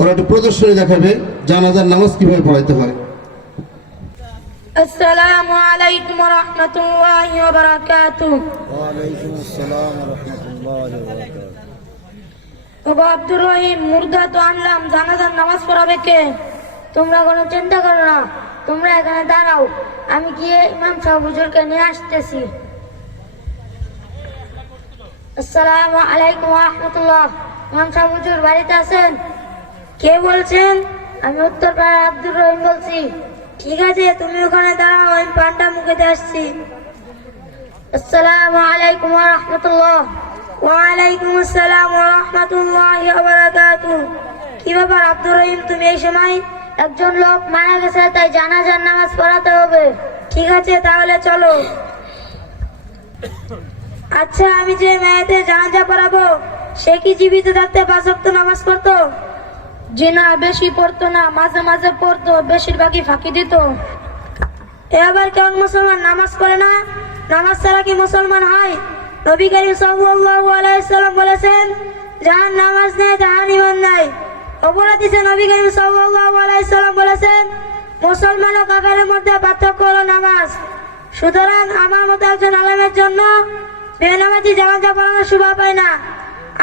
ওরা একটু প্রদর্শনী দেখাবে, জানাজার নামাজ কীভাবে পড়াইতে হয়। আসসালামু আলাইকুম ওয়া রাহমাতুল্লাহি ওয়া বারাকাতুহু। ওয়া আলাইকুম আসসালাম ওয়া রাহমাতুল্লাহি ওয়া বারাকাতুহু বাবা আব্দুর রহিম, মুর্দা তো আনলাম, জানাজার নামাজ পড়াবে কে? তোমরা কোনো চিন্তা করো না, তোমরা এখানে দাঁড়াও, আমি গিয়ে ইমাম সাহেব হুজুরকে নিয়ে আসতেছি? আসসালামু আলাইকুম ওয়া রাহমাতুল্লাহ। ইমাম সাহেব হুজুর বাড়িতে আছেন? কে বলছেন? আমি উত্তর পাড়ার আব্দুর রহিম বলছি। ঠিক আছে, তুমি ওখানে দাঁড়াও, আমি পান্ডা মুখে আসছি। আসসালামু আলাইকুম রহমতুল্লাহ ওয়ালাইকুম আসসালাম রহমতুল্লাহ কি ব্যাপার আব্দুর রহিম, তুমি এই সময় একজন লোক মারা গেছে, তাই জানাজার নামাজ পড়াতে হবে। ঠিক আছে, তাহলে চলো। আচ্ছা আমি যে মেয়েদের জানাজা পড়াবো, সে কি জীবিত থাকতে পাঁচ নামাজ পড়তো? জি না বেশি পড়তো না, মাঝে মাঝে পড়তো, বেশিরভাগই ফাঁকি দিত। এ আবার কেমন মুসলমান? নামাজ পড়ে না? নামাজ ছাড়া কি মুসলমান হয়? নবী করিম সাল্লাল্লাহু আলাইহি সাল্লাম বলেছেন যার নামাজ নেই, তাহার ইমান নাই। অপরাধীছে নবী করিম সাল্লাল্লাহু আলাইহি সাল্লাম বলেছেন, মুসলমান ও কাফেরের মধ্যে পার্থক্য হলো নামাজ। সুতরাং আমার মতো একজন আলেমের জন্য বেনামাজি জানাজা পড়ানোর শোভা পায় না।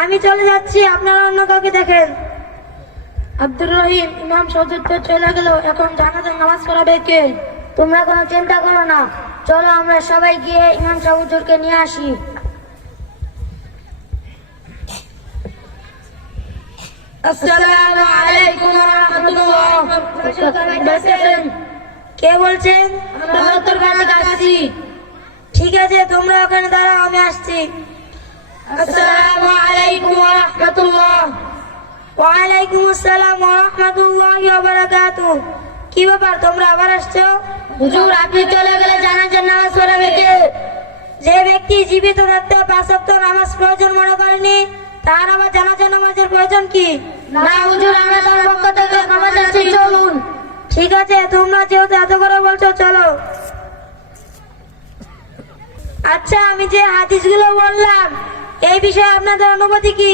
আমি চলে যাচ্ছি, আপনারা অন্য কাউকে দেখেন। আব্দুর রহিম ইমাম সজুদ চলে গেল। এখন জানাজার নামাজ পড়াবে কে? তোমরা কোনো চিন্তা করো না। চলো আমরা সবাই গিয়ে ইমাম সাহুজুরকে নিয়ে আসি। কে বলছেন? আসছি ঠিক আছে, তোমরা ওখানে দাঁড়াও, আমি আসছি। আসসালামু আলাইকুম রাহমাতুল্লাহ ওয়ালাইকুম আসসালাম ওয়া রাহমাতুল্লাহি ওয়া বারাকাতুহু। কি ব্যাপার তোমরা আবার আসছো? হুজুর আপনি চলে গেলে জানাজার নামাজ পড়াবে কে যে ব্যক্তি জীবিত থাকতে পাঁচ ওয়াক্ত নামাজ প্রয়োজন মনে করেনি তার আবার জানাজার নামাজের প্রয়োজন কি? না হুজুর আমরা তার পক্ষ থেকে নামাজ আছি চলুন। ঠিক আছে তোমরা যেহেতু এত করে বলছো চলো। আচ্ছা আমি যে হাদিসগুলো বললাম এই বিষয়ে আপনাদের অনুমতি কি?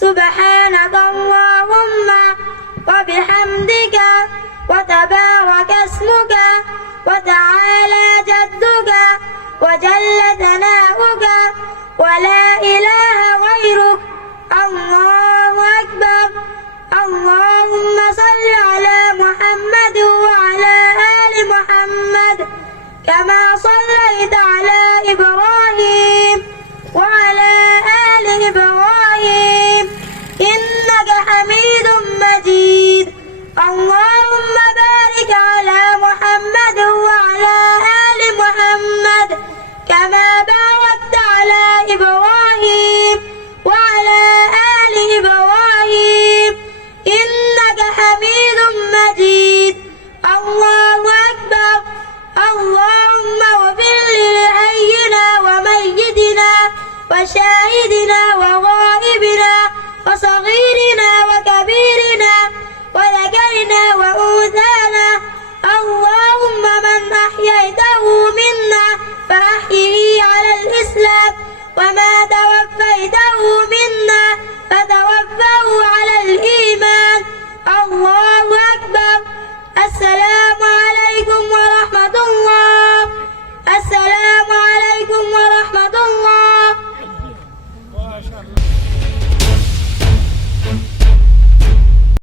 سبحانك اللهم وبحمدك وتبارك اسمك وتعالى جدك وجل ثناؤك ولا إله غيرك الله أكبر اللهم صل على محمد وعلى آل محمد كما صليت على إبراهيم اللهم اغفر لحينا وميتنا وشاهدنا وغائبنا وصغيرنا